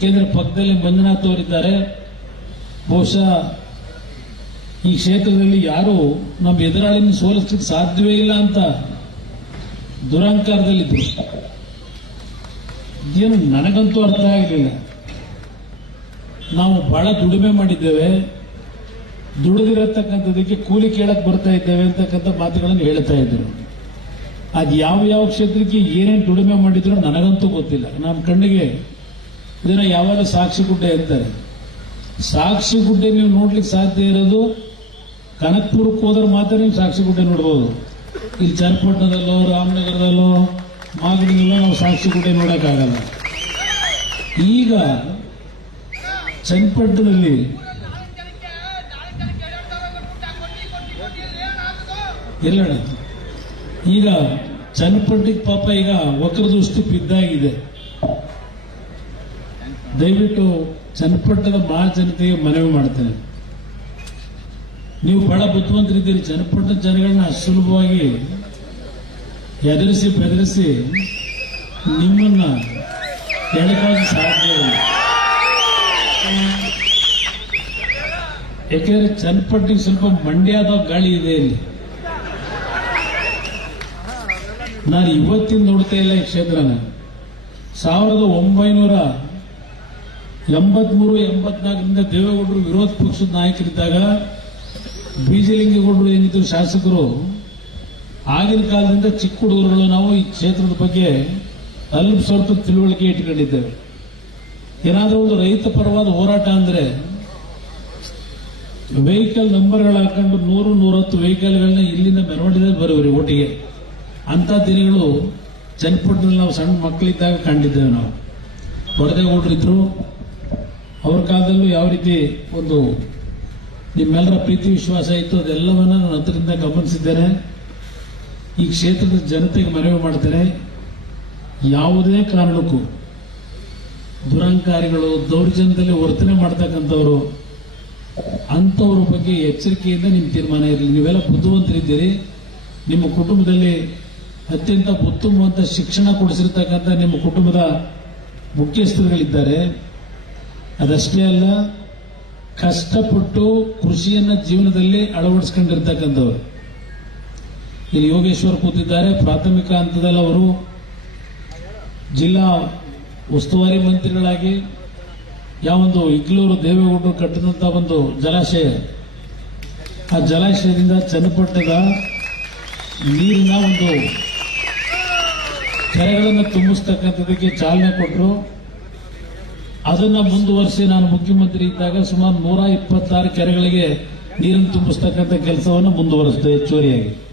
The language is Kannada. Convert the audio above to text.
ಕೇಂದ್ರ ಪಕ್ಕದಲ್ಲಿ ಮಂಜುನಾಥ್ ಅವರಿದ್ದಾರೆ ಬಹುಶಃ ಈ ಕ್ಷೇತ್ರದಲ್ಲಿ ಯಾರು ನಮ್ಮ ಎದುರಾಳಿನ ಸೋಲಿಸ್ಲಿಕ್ಕೆ ಸಾಧ್ಯವೇ ಇಲ್ಲ ಅಂತ ದುರಂಕಾರದಲ್ಲಿದ್ದರು ಏನು ನನಗಂತೂ ಅರ್ಥ ಆಗಲಿಲ್ಲ ನಾವು ಬಹಳ ದುಡಿಮೆ ಮಾಡಿದ್ದೇವೆ ದುಡಿದಿರತಕ್ಕಂಥದ್ದಕ್ಕೆ ಕೂಲಿ ಕೇಳಕ್ ಬರ್ತಾ ಇದ್ದೇವೆ ಅಂತಕ್ಕಂಥ ಮಾತುಗಳನ್ನು ಹೇಳ್ತಾ ಇದ್ರು ಅದು ಯಾವ ಯಾವ ಕ್ಷೇತ್ರಕ್ಕೆ ಏನೇನು ದುಡಿಮೆ ಮಾಡಿದ್ರು ನನಗಂತೂ ಗೊತ್ತಿಲ್ಲ ನಮ್ಮ ಕಣ್ಣಿಗೆ ಇದನ್ನು ಯಾವಾಗ ಸಾಕ್ಷಿ ಗುಡ್ಡೆ ಅಂತಾರೆ ಸಾಕ್ಷಿ ಗುಡ್ಡೆ ನೀವು ನೋಡ್ಲಿಕ್ಕೆ ಸಾಧ್ಯ ಇರೋದು ಕನಕ್ಪುರಕ್ಕೆ ಹೋದ್ರೆ ಮಾತ್ರ ನೀವು ಸಾಕ್ಷಿ ಗುಡ್ಡೆ ನೋಡ್ಬೋದು ಇಲ್ಲಿ ಚನ್ನಪಟ್ಟಣದಲ್ಲೋ ರಾಮನಗರದಲ್ಲೋ ಮಾಗಡಿಯಲ್ಲೋ ನಾವು ಸಾಕ್ಷಿ ಗುಡ್ಡೆ ನೋಡೋಕ್ಕಾಗಲ್ಲ ಈಗ ಚನ್ನಪಟ್ಟಣದಲ್ಲಿ ಎಲ್ಲ ಈಗ ಚನ್ನಪಟ್ಟಕ್ಕೆ ಪಾಪ ಈಗ ವಕ್ರದೃಷ್ಟಿ ಬಿದ್ದಾಗಿದೆ ದಯವಿಟ್ಟು ಚನ್ನಪಟ್ಟದ ಬಹಳ ಜನತೆಗೆ ಮನವಿ ಮಾಡ್ತೇನೆ ನೀವು ಬಹಳ ಬುದ್ಧಿವಂತರಿದ್ದೀರಿ ಚನ್ನಪಟ್ಟದ ಜನಗಳನ್ನ ಸುಲಭವಾಗಿ ಎದುರಿಸಿ ಬೆದರಿಸಿ ನಿಮ್ಮನ್ನ ಎಡಕ್ಕಾಗಿ ಸಾಧ್ಯ ಇಲ್ಲ ಯಾಕೆಂದ್ರೆ ಚನ್ನಪಟ್ಟಿಗೆ ಸ್ವಲ್ಪ ಮಂಡ್ಯದ ಗಾಳಿ ಇದೆ ಇಲ್ಲಿ ನಾನು ಇವತ್ತಿನ ನೋಡ್ತಾ ಇಲ್ಲ ಈ ಕ್ಷೇತ್ರನ ಸಾವಿರದ ಒಂಬೈನೂರ ಎಂಬತ್ಮೂರು ಎಂಬತ್ನಾಲ್ಕರಿಂದ ದೇವೇಗೌಡರು ವಿರೋಧ ಪಕ್ಷದ ನಾಯಕರಿದ್ದಾಗ ಬಿಜಲಿಂಗೇಗೌಡರು ಏನಿದ್ರು ಶಾಸಕರು ಆಗಿನ ಕಾಲದಿಂದ ಚಿಕ್ಕ ಹುಡುಗರುಗಳು ನಾವು ಈ ಕ್ಷೇತ್ರದ ಬಗ್ಗೆ ಅಲ್ಪ ಸ್ವಲ್ಪ ತಿಳುವಳಿಕೆ ಇಟ್ಕೊಂಡಿದ್ದೇವೆ ಏನಾದರೂ ಒಂದು ರೈತ ಪರವಾದ ಹೋರಾಟ ಅಂದರೆ ವೆಹಿಕಲ್ ನಂಬರ್ಗಳು ಹಾಕೊಂಡು ನೂರು ನೂರತ್ತು ವೆಹಿಕಲ್ಗಳನ್ನ ಇಲ್ಲಿಂದ ಮೆರವಣಿಗೆ ಬರುವರಿ ಒಟ್ಟಿಗೆ ಅಂಥ ದಿನಗಳು ಚನ್ನಪಟ್ಟಣದಲ್ಲಿ ನಾವು ಸಣ್ಣ ಮಕ್ಕಳಿದ್ದಾಗ ಕಂಡಿದ್ದೇವೆ ನಾವು ಹೊರದೇಗೌಡರಿದ್ರು ಅವ್ರ ಕಾಲದಲ್ಲೂ ಯಾವ ರೀತಿ ಒಂದು ನಿಮ್ಮೆಲ್ಲರ ಪ್ರೀತಿ ವಿಶ್ವಾಸ ಇತ್ತು ಅದೆಲ್ಲವನ್ನು ನಾನು ಹತ್ತಿರದಿಂದ ಗಮನಿಸಿದ್ದೇನೆ ಈ ಕ್ಷೇತ್ರದ ಜನತೆಗೆ ಮನವಿ ಮಾಡ್ತೇನೆ ಯಾವುದೇ ಕಾರಣಕ್ಕೂ ದುರಂಕಾರಿಗಳು ದೌರ್ಜನ್ಯದಲ್ಲಿ ವರ್ತನೆ ಮಾಡ್ತಕ್ಕಂಥವ್ರು ಅಂಥವ್ರ ಬಗ್ಗೆ ಎಚ್ಚರಿಕೆಯಿಂದ ನಿಮ್ಮ ತೀರ್ಮಾನ ಇರಲಿ ನೀವೆಲ್ಲ ಬುದ್ಧಿವಂತರಿದ್ದೀರಿ ನಿಮ್ಮ ಕುಟುಂಬದಲ್ಲಿ ಅತ್ಯಂತ ಉತ್ತಮವಾದ ಶಿಕ್ಷಣ ಕೊಡಿಸಿರ್ತಕ್ಕಂಥ ನಿಮ್ಮ ಕುಟುಂಬದ ಮುಖ್ಯಸ್ಥರುಗಳಿದ್ದಾರೆ ಅದಷ್ಟೇ ಅಲ್ಲ ಕಷ್ಟಪಟ್ಟು ಕೃಷಿಯನ್ನ ಜೀವನದಲ್ಲಿ ಅಳವಡಿಸ್ಕೊಂಡಿರ್ತಕ್ಕಂಥವ್ರು ಇಲ್ಲಿ ಯೋಗೇಶ್ವರ್ ಕೂತಿದ್ದಾರೆ ಪ್ರಾಥಮಿಕ ಹಂತದಲ್ಲಿ ಅವರು ಜಿಲ್ಲಾ ಉಸ್ತುವಾರಿ ಮಂತ್ರಿಗಳಾಗಿ ಯಾವೊಂದು ಇಗ್ಲೂರು ದೇವೇಗೌಡರು ಕಟ್ಟಿದಂಥ ಒಂದು ಜಲಾಶಯ ಆ ಜಲಾಶಯದಿಂದ ಚನ್ನಪಟ್ಟದ ನೀರಿನ ಒಂದು ಕೆರೆಗಳನ್ನು ತುಂಬಿಸ್ತಕ್ಕಂಥದಕ್ಕೆ ಚಾಲನೆ ಕೊಟ್ಟರು ಅದನ್ನು ಮುಂದುವರಿಸಿ ನಾನು ಮುಖ್ಯಮಂತ್ರಿ ಇದ್ದಾಗ ಸುಮಾರು ನೂರ ಇಪ್ಪತ್ತಾರು ಕೆರೆಗಳಿಗೆ ನೀರನ್ನು ತುಂಬಿಸ್ತಕ್ಕಂಥ ಕೆಲಸವನ್ನು ಮುಂದುವರೆಸಿದೆ ಹೆಚ್ಚುವರಿಯಾಗಿ